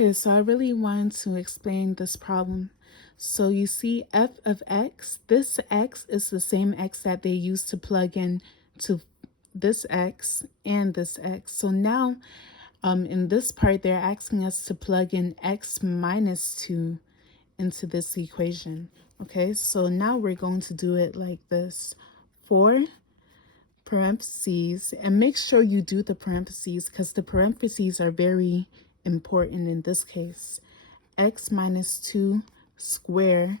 Okay, so I really want to explain this problem. So you see f of x, this x is the same x that they used to plug in to this x and this x. So now in this part, they're asking us to plug in x minus 2 into this equation. Okay, so now we're going to do it like this. 4 parentheses, and make sure you do the parentheses because the parentheses are very important in this case. X minus 2 squared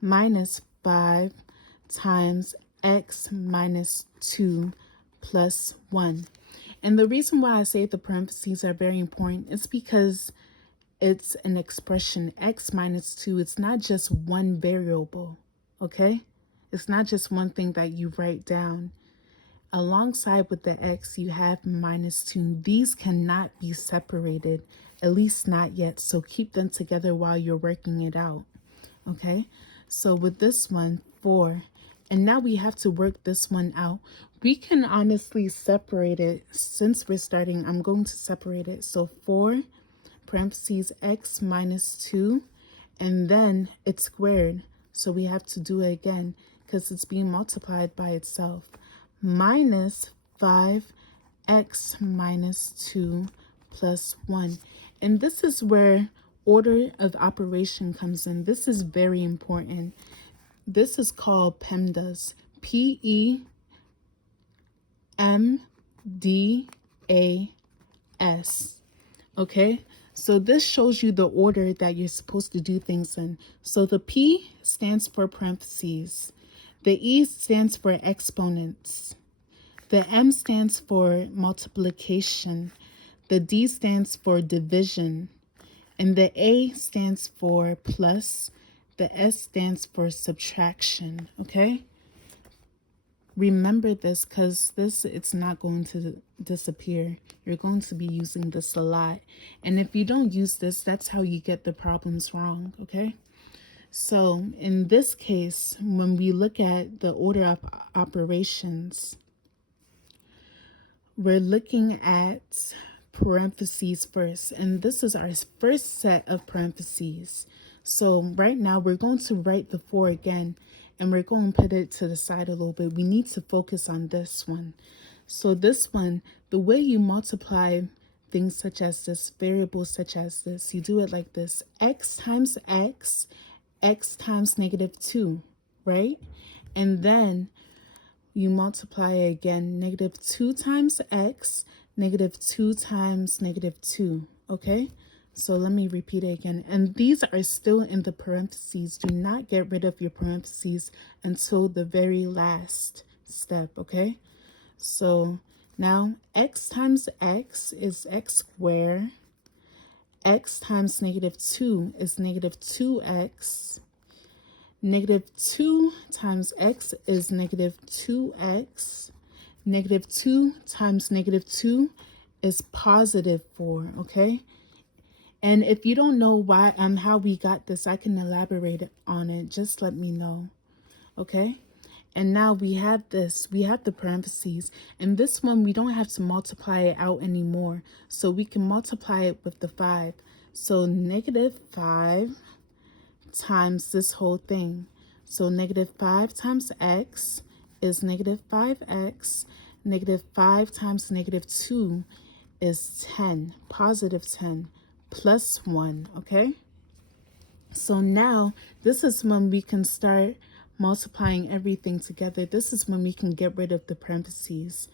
minus 5 times x minus 2 plus 1. And the reason why I say the parentheses are very important is because it's an expression, x minus 2. It's not just one variable, okay? It's not just one thing that you write down. Alongside with the x, you have minus 2. These cannot be separated, at least not yet. So keep them together while you're working it out. Okay, so with this one, 4. And now we have to work this one out. We can honestly separate it. Since we're starting, I'm going to separate it. So 4 parentheses x minus 2. And then it's squared. So we have to do it again because it's being multiplied by itself. Minus 5x minus 2 plus 1. And this is where order of operation comes in. This is very important. This is called PEMDAS. PEMDAS. Okay? So this shows you the order that you're supposed to do things in. So the P stands for parentheses. The E stands for exponents. The M stands for multiplication. The D stands for division. And the A stands for plus. The S stands for subtraction. Okay? Remember this because it's not going to disappear. You're going to be using this a lot. And if you don't use this, that's how you get the problems wrong. Okay? So in this case, when we look at the order of operations, we're looking at parentheses first. And this is our first set of parentheses. So right now we're going to write the 4 again, and we're going to put it to the side a little bit. We need to focus on this one. So this one, the way you multiply things such as this, variables such as this, you do it like this. X times x, x times negative 2, right? And then you multiply again, negative 2 times x, negative 2 times negative 2, okay? So let me repeat it again. And these are still in the parentheses. Do not get rid of your parentheses until the very last step, okay? So now x times x is x squared. X times negative 2 is negative 2x. Negative 2 times x is negative 2x. Negative 2 times negative 2 is positive 4, okay? And if you don't know why how we got this, I can elaborate on it. Just let me know, okay? And now we have this. We have the parentheses. And this one, we don't have to multiply it out anymore. So we can multiply it with the 5. So negative 5 times this whole thing. So negative 5 times x is negative 5x. Negative 5 times negative 2 is 10, positive 10, plus 1, okay? So now this is when we can start multiplying everything together. This is when we can get rid of the parentheses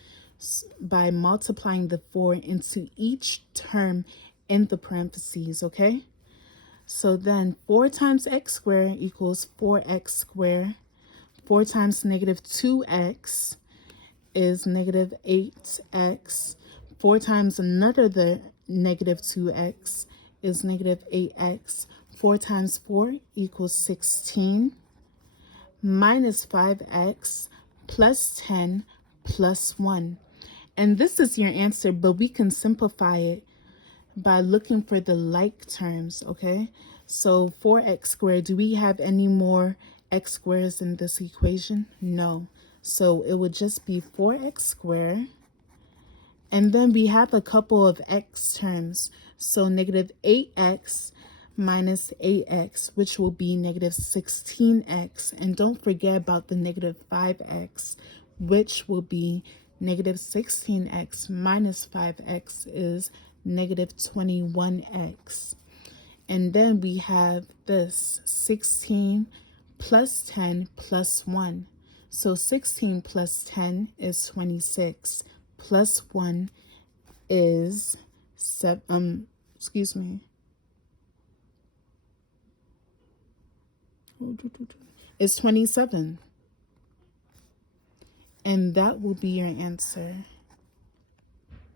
by multiplying the 4 into each term in the parentheses, okay? So then 4 times x squared equals 4x squared. 4 times negative 2x is negative 8x. 4 times another negative 2x is negative 8x. 4 times 4 equals 16. Minus 5x plus 10 plus 1. And this is your answer, but we can simplify it by looking for the like terms, okay? So 4x squared, do we have any more x squares in this equation? No. So it would just be 4x squared And then we have a couple of x terms. So negative 8x minus 8x, which will be negative 16x. And don't forget about the negative 5x, which will be negative 16x minus 5x is negative 21x. And then we have this 16 plus 10 plus 1. So 16 plus 10 is 26. Plus 1 is is 27. And that will be your answer.